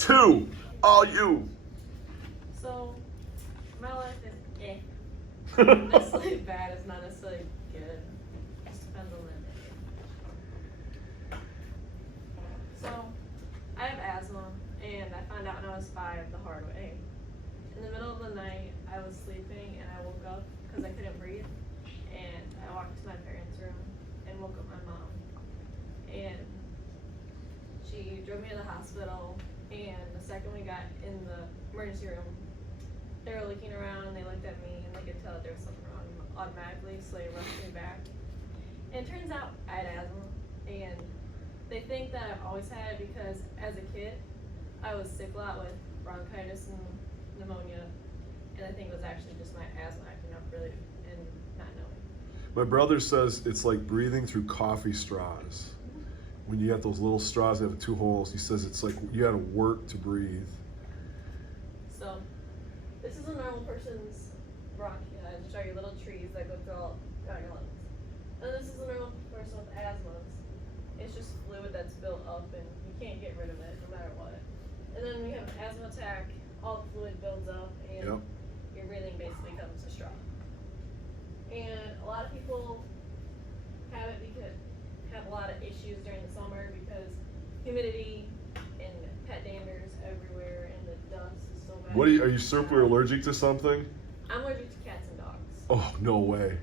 2. All you. So, my life is Not necessarily bad, it's not necessarily good. It just depends on the day. So, I have asthma, and I found out when I was 5 the hard way. In the middle of the night, I was sleeping, and I woke up because I couldn't breathe. And I walked to my parents' room and woke up my mom. And she drove me to the hospital, and the second we got in the emergency room, they were looking around and they looked at me and they could tell that there was something wrong automatically, so they rushed me back. And it turns out I had asthma, and they think that I've always had it because as a kid, I was sick a lot with bronchitis and pneumonia, and I think it was actually just my asthma acting up really and not knowing. My brother says it's like breathing through coffee straws. When you got those little straws that have 2 holes, he says it's like you gotta work to breathe. So, this is a normal person's bronchi, which are your little trees that go through all down your lungs. And this is a normal person with asthmas. It's just fluid that's built up and you can't get rid of it no matter what. And then when you have an asthma attack, all the fluid builds up and your breathing basically comes to straw. And a lot of people have it because have a lot of issues during the summer because humidity and pet dander's everywhere and the dust is so bad. What are you super allergic to something? I'm allergic to cats and dogs. Oh, no way.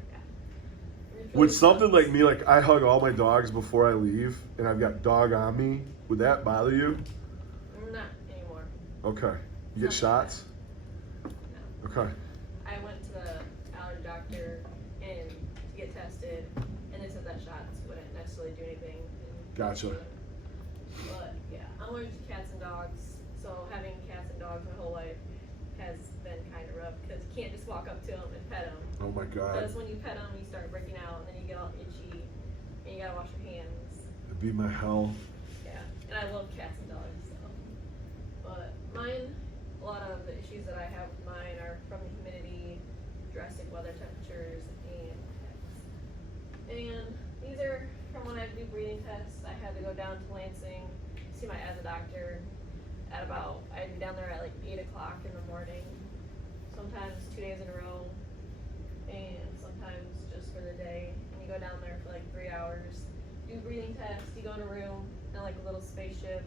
Yeah. Would something like me, like I hug all my dogs before I leave and I've got dog on me, would that bother you? Not anymore. Okay. You get shots? No. Okay. I went to the allergy doctor and to get tested, and they said that shots wouldn't necessarily do anything. Gotcha. But yeah, I'm allergic to cats and dogs, so having cats and dogs my whole life has been kind of rough because you can't just walk up to them and pet them. Oh my God. Because when you pet them, you start breaking out, and then you get all itchy, and you gotta wash your hands. It'd be my hell. Yeah, and I love cats and dogs, so. But mine, a lot of the issues that I have with mine are from the humidity, drastic weather temperatures, and pets. And these are from when I do breathing tests. I had to go down to Lansing, see my asthma doctor at about, I'd be down there at like 8 o'clock in the morning, sometimes 2 days in a row, and sometimes just for the day. And you go down there for like 3 hours, do breathing tests, you go in a room, and like a little spaceship,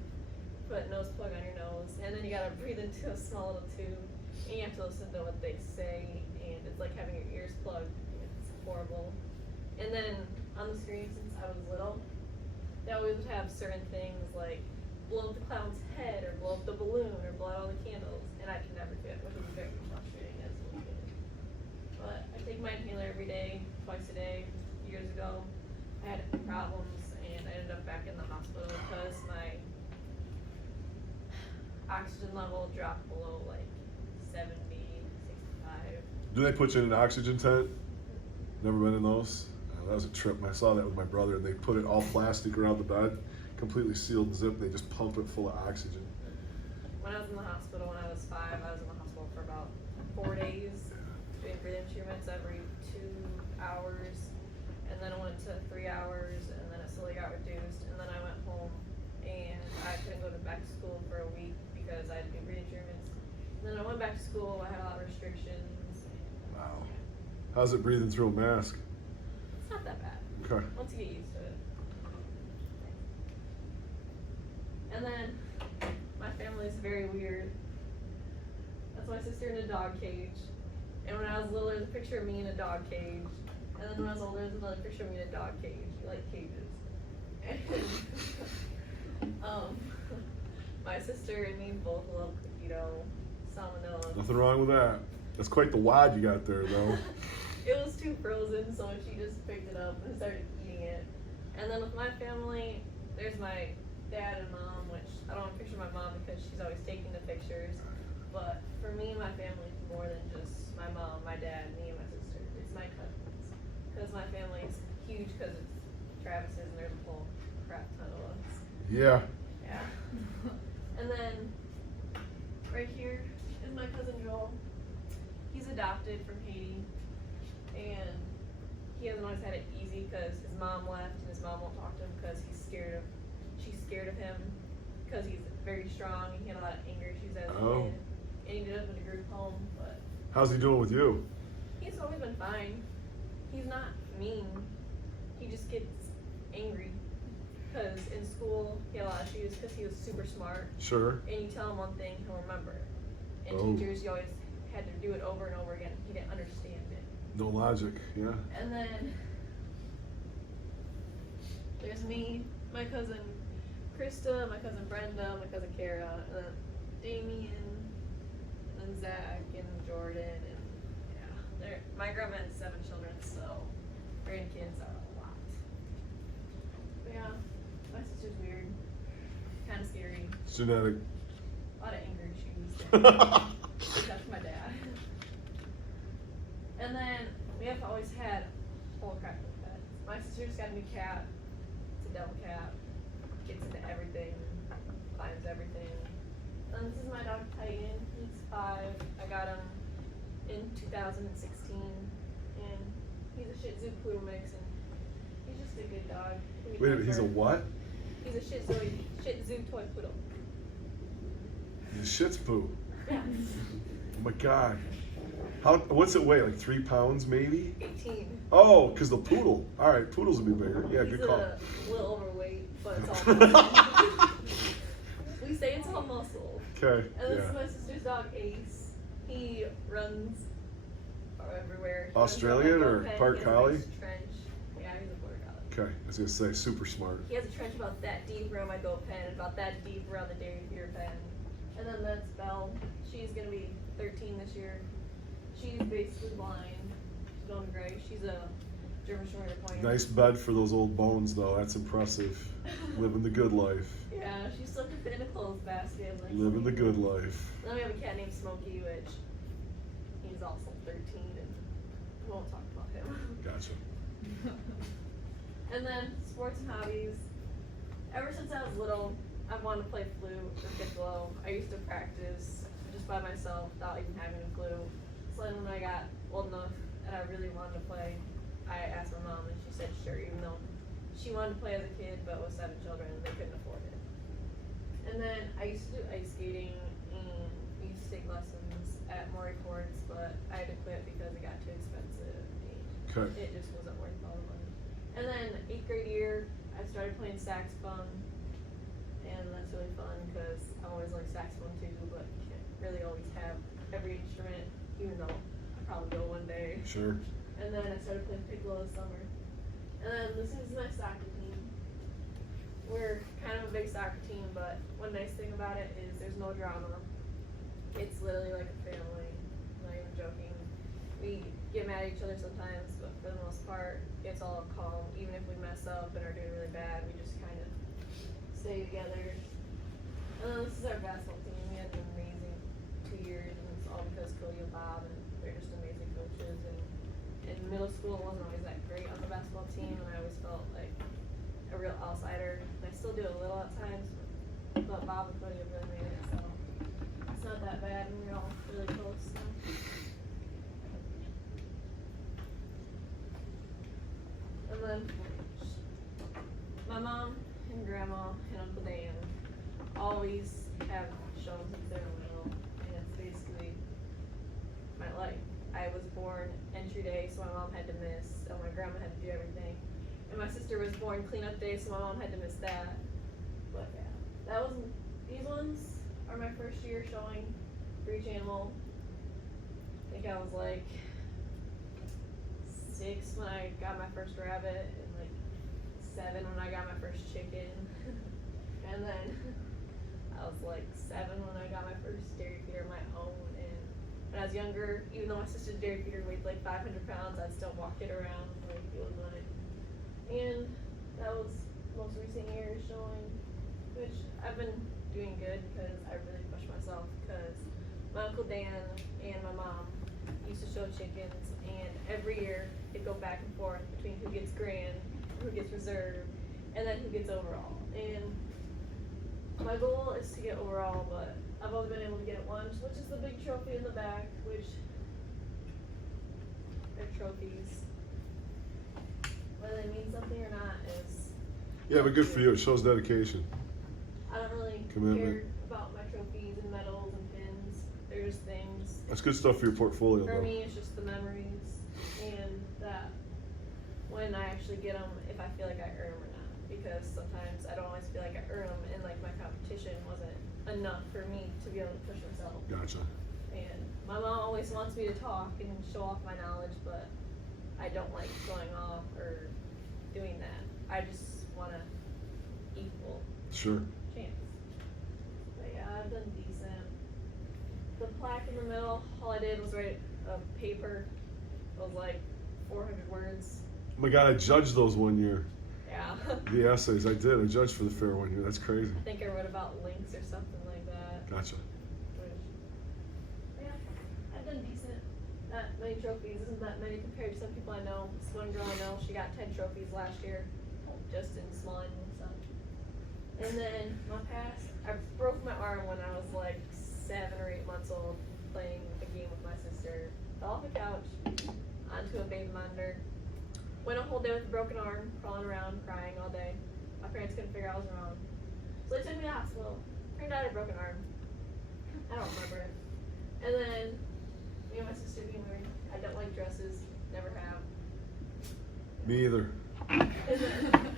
put a nose plug on your nose, and then you gotta breathe into a small little tube, and you have to listen to what they say, and it's like having your ears plugged. It's horrible. And then on the screen, since I was little, they always would have certain things like blow up the clown's head, or blow up the balloon, or blow out all the candles, and I could never do it, which was very frustrating as a little kid. But I take my inhaler every day, twice a day. Years ago, I had problems, and I ended up back in the hospital because my oxygen level dropped below like 70, 65. Do they put you in an oxygen tent? Never been in those? That was a trip. I saw that with my brother, and they put it all plastic around the bed, completely sealed and zipped. They just pump it full of oxygen. When I was in the hospital when I was 5, I was in the hospital for about 4 days, doing breathing treatments every 2 hours, and then I went to 3 hours, and then it slowly got reduced, and then I went home, and I couldn't go back to school for a week because I had to do breathing treatments. And then I went back to school, I had a lot of restrictions. Wow. How's it breathing through a mask? It's not that bad. Okay. Once you get used to it. And then my family is very weird. That's my sister in a dog cage. And when I was little, there's a picture of me in a dog cage. And then when I was older, there's another picture of me in a dog cage. We like cages. And my sister and me both love cookie dough, salmonella. Nothing wrong with that. That's quite the wad you got there, though. It was too frozen, so she just picked it up and started eating it. And then with my family, there's my dad and mom, which I don't want to picture my mom because she's always taking the pictures. But for me, my family is more than just my mom, my dad, me, and my sister. It's my cousins. Because my family is huge because it's Travis's and there's a whole crap ton of us. Yeah. Yeah. And then right here is my cousin Joel. He's adopted from Haiti, and he hasn't always had it easy because his mom left and his mom won't talk to him because she's scared of him because he's very strong. He had a lot of anger issues as a Oh. kid, and he ended up in a group home. But How's he doing with you? he's always been fine. He's not mean. He just gets angry because in school he had a lot of issues because he was super smart. Sure. And you tell him one thing, he'll remember it. And Oh. teachers, you always had to do it over and over again. He didn't understand it. No logic, yeah. And then there's me, my cousin Krista, my cousin Brenda, my cousin Kara, and then Damien, and then Zach and Jordan, and yeah, my grandma had 7 children, so grandkids are a lot. But yeah, my sister's weird, kind of scary, It's genetic. a lot of anger issues. Except for my dad. And then we have always had whole crap of pets. My sister's got a new cat. It's a devil cat. Gets into everything. Climbs everything. And this is my dog Titan. He's 5. I got him in 2016. And he's a Shih Tzu poodle mix, and he's just a good dog. Wait, he's a what? He's a Shih Tzu toy poodle. He's a Shih Tzu. Yeah. Oh my god. What's it weigh? Like 3 pounds maybe? 18. Oh, because the poodle. All right, poodles would be bigger. Yeah, He's good call. a little overweight, but it's all muscle. We say it's all muscle. Okay. And this is Yeah. my sister's dog, Ace. He runs everywhere. He Australian runs or around my part pen. He has a Collie? nice trench. Yeah, he's a border collie. Okay, I was gonna say super smart. He has a trench about that deep around my goat pen, and about that deep around the dairy feeder pen. And then that's Belle. She's gonna be 13 this year. She's basically blind. She's going gray. She's a German Shorter Pointer. Nice bed for those old bones though. That's impressive. Living the good life. Yeah, she's still can fit in a clothes basket. Like Living the good life. Then we have a cat named Smokey, which he's also 13, and we won't talk about him. Gotcha. And then sports and hobbies. Ever since I was little, I've wanted to play flute or piccolo. I used to practice just by myself without even having a clue. So then when I got old enough and I really wanted to play, I asked my mom and she said sure, even though she wanted to play as a kid, but with 7 children, they couldn't afford it. And then I used to do ice skating, and we used to take lessons at Maury Courts, but I had to quit because it got too expensive. Okay. It just wasn't worth all the money. And then 8th grade year, I started playing saxophone, and that's really fun because I always learned saxophone too, but you can't really always have every instrument, even though I probably will one day. Sure. And then I started playing piccolo this summer. And then this is my soccer team. We're kind of a big soccer team, but one nice thing about it is there's no drama. It's literally like a family. I'm not even joking. We get mad at each other sometimes, but for the most part, it's all calm. Even if we mess up and are doing really bad, we just kind of stay together. And then this is our basketball team. We had an amazing 2 years, and it's all because Cody and Bob, and they're just amazing coaches. And in middle school, I wasn't always that great on the basketball team, and I always felt like a real outsider. And I still do a little at times, but Bob and Cody have really made it, so it's not that bad, and we're all really close. So. And then my mom and grandma and Uncle Dan always have shown since they were little, and it's basically my life. I was born entry day, so my mom had to miss, and my grandma had to do everything. And my sister was born cleanup day, so my mom had to miss that. But yeah, that was, these ones are my first year showing for each animal. I think I was like 6 when I got my first rabbit, and like 7 when I got my first chicken. And then I was like 7 when I got my first dairy feeder of my own. And when I was younger, even though my sister's dairy feeder weighed like 500 pounds, I'd still walk it around like it was mine. And that was most recent years showing, which I've been doing good because I really pushed myself, because my Uncle Dan and my mom used to show chickens, and every year it'd go back and forth between who gets grand, who gets reserve, and then who gets overall. And my goal is to get overall, but I've only been able to get it once, which is the big trophy in the back, which are trophies. Whether they mean something or not is... Yeah, but good for you. It shows dedication. I don't really Commitment. care about my trophies and medals and pins. They're just things. That's good stuff for your portfolio, For though. me, it's just the memories and that when I actually get them, if I feel like I earn them or not. Because sometimes I don't always feel like I earn them, and like my competition wasn't enough for me to be able to push myself. Gotcha. And my mom always wants me to talk and show off my knowledge, but I don't like showing off or doing that. I just want to equal Sure. chance. But yeah, I've done decent. The plaque in the middle, all I did was write a paper. It was like 400 words. Oh my God, I judged those one year. Yeah. The essays, I did. I judged for the fair one year. That's crazy. I think I wrote about links or something like that. Gotcha. Yeah, I've done decent. Not many trophies, isn't that many compared to some people I know. This one girl I know, she got 10 trophies last year, just in smalling and stuff. And then my past, I broke my arm when I was like 7 or 8 months old, playing a game with my sister. Fell off a couch, onto a baby monitor. Went a whole day with a broken arm, crawling around, crying all day. My parents couldn't figure out what was wrong. So they took me to the hospital. Turned out I had a broken arm. I don't remember it. And then me and my sister being married. I don't like dresses, never have. Me either. And then,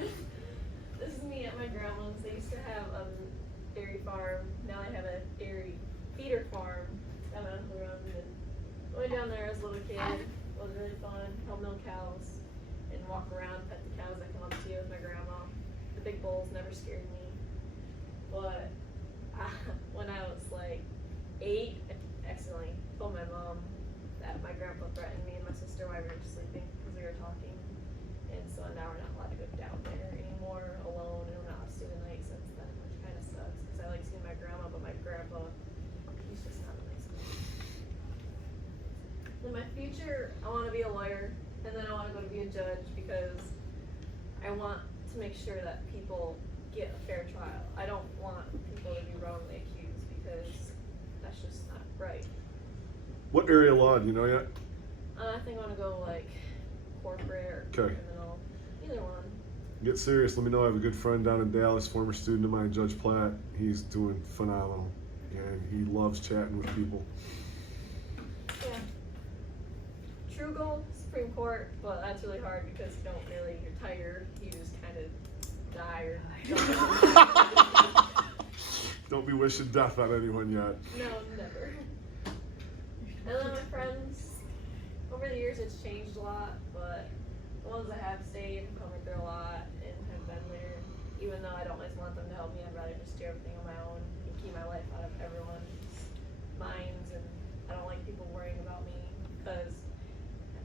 this is me at my grandma's. They used to have a dairy farm. Now they have a dairy feeder farm that my uncle runs. And going down there as a little kid was really fun. Help milk cows and walk around, pet the cows that come up to you with my grandma. The big bulls never scared me. But when I was like 8, I accidentally told my mom that my grandpa threatened me and my sister while we were sleeping because we were talking. And so now we're not allowed to go down there anymore alone, and we're not allowed to stay the night since then, which kind of sucks because I like seeing my grandma, but my grandpa, he's just not a nice guy. In my future, I want to be a lawyer, and then I want to go to be a judge because I want to make sure that people get a fair trial. I don't want people to be wrongly accused because that's just not right. What area of law do you know yet? I think I want to go like corporate or Okay. criminal, either one. Get serious. Let me know. I have a good friend down in Dallas, former student of mine, Judge Platt. He's doing phenomenal, and he loves chatting with people. Yeah. True goal, Supreme Court, but that's really hard because you don't really, you're tired, you just kind of die or Don't be wishing death on anyone yet. No, never. And then my friends, over the years it's changed a lot, but the ones that have stayed have come through a lot and have been there. Even though I don't always want them to help me, I'd rather just do everything on my own and keep my life out of everyone's minds. And I don't like people worrying about me because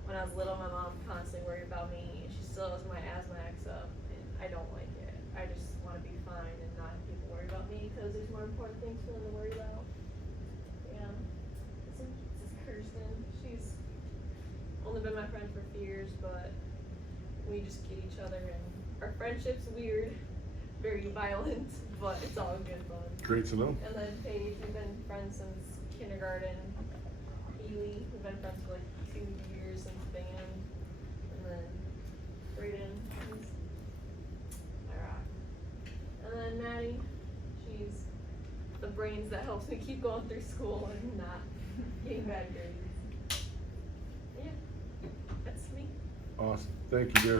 when I was little, my mom constantly worried about me, and she still has my asthma acts up, and I don't like it. I just want to be fine and not have people worry about me because there's more important things for them to worry about. Yeah. This is Kirsten. She's only been my friend for a few years, but we just get each other, and our friendship's weird, very violent, but it's all good fun. Great to know. And then Paige, we've been friends since kindergarten. Ely, we've been friends for like 2 years since band. And then Brayden, he's my rock. And then Maddie, she's the brains that helps me keep going through school and not getting bad grades. Yeah, that's me. Awesome. Thank you, dear.